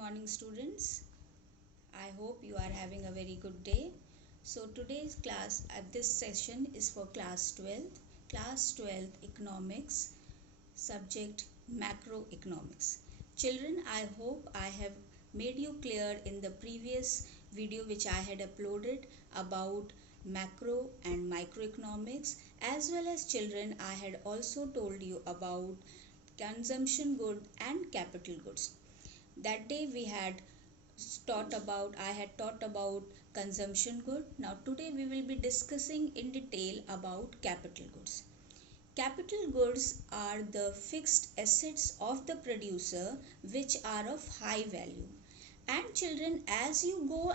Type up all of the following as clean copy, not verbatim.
morning, students. I hope you are having a very good day. So today's class at this session is for class 12th. Class 12th economics, subject macroeconomics. Children, I hope I have made you clear in the previous video which I had uploaded about macro and microeconomics. As well as children, I had also told you about consumption good and capital goods. That day we had I had taught about consumption good. Now today we will be discussing in detail about capital goods. Capital goods are the fixed assets of the producer which are of high value. And children, as you go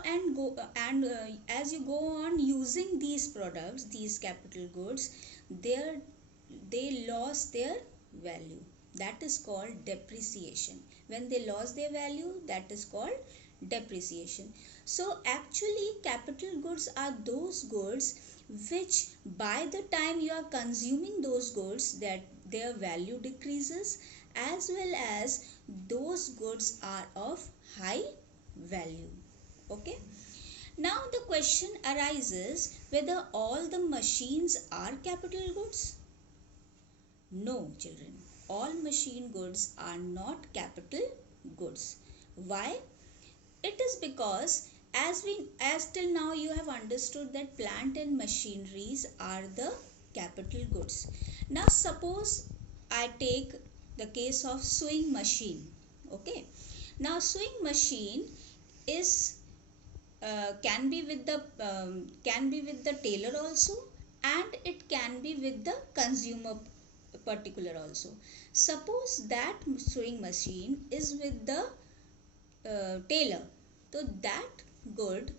on using these products, these capital goods, they lost their value. That is called depreciation. When they lost their value, that is called depreciation. So actually capital goods are those goods which by the time you are consuming those goods, that their value decreases, as well as those goods are of high value. Okay. Now the question arises whether all the machines are capital goods. No, children, all machine goods are not capital goods. Why? It is because as till now you have understood that plant and machineries are the capital goods. Now suppose I take the case of sewing machine. Okay. Now sewing machine is can be with the tailor also, and it can be with the consumer particular also. Suppose that sewing machine is with the tailor, so that good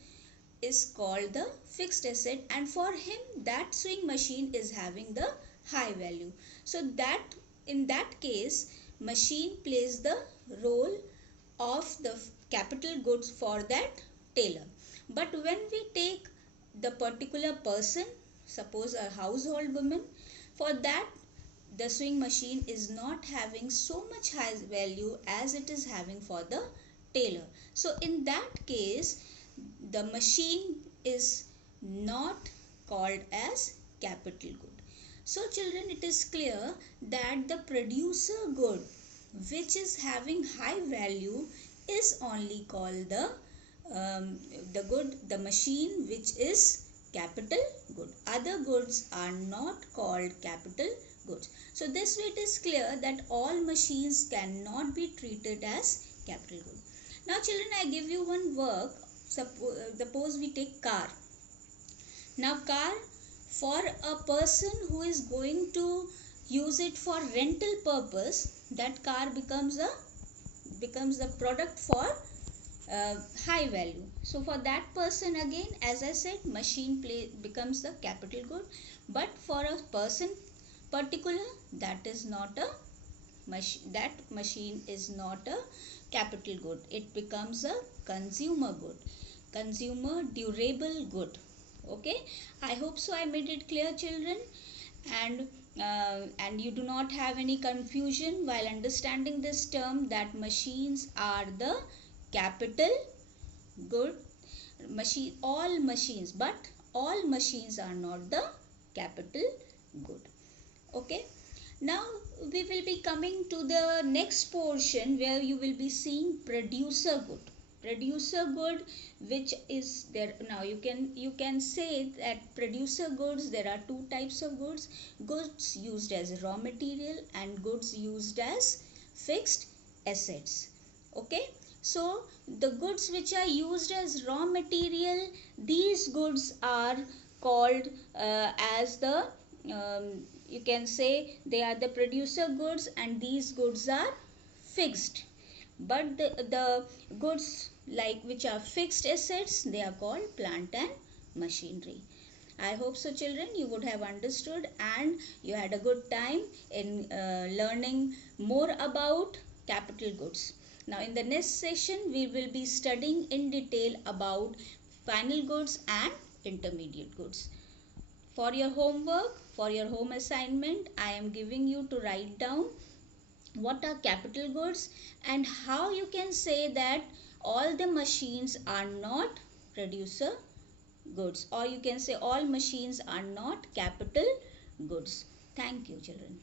is called the fixed asset, and for him that sewing machine is having the high value. So that in that case machine plays the role of the capital goods for that tailor. But when we take the particular person, suppose a household woman, for that the sewing machine is not having so much high value as it is having for the tailor. So in that case the machine is not called as capital good. So children, it is clear that the producer good which is having high value is only called the machine which is capital good. Other goods are not called capital goods. So this way it is clear that all machines cannot be treated as capital good. Now children, I give you one work. Suppose we take car. Now car, for a person who is going to use it for rental purpose, that car becomes the product for high value. So for that person, again as I said, machine becomes the capital good. But for a person particular, that is not a that machine is not a capital good. It becomes a consumer good, consumer durable good. Okay, I hope so I made it clear, children, and you do not have any confusion while understanding this term, that machines are the capital good. All machines, but all machines are not the capital good. Okay. Now we will be coming to the next portion where you will be seeing producer good. Producer good, which is there. Now you can say that producer goods, there are two types of goods: goods used as raw material and goods used as fixed assets. Okay. So the goods which are used as raw material, these goods are called as the you can say they are the producer goods, and these goods are fixed. But the goods like which are fixed assets, they are called plant and machinery. I hope so children, you would have understood and you had a good time in learning more about capital goods. Now in the next session we will be studying in detail about final goods and intermediate goods. For your homework, for your home assignment, I am giving you to write down what are capital goods and how you can say that all the machines are not producer goods, or you can say all machines are not capital goods. Thank you, children.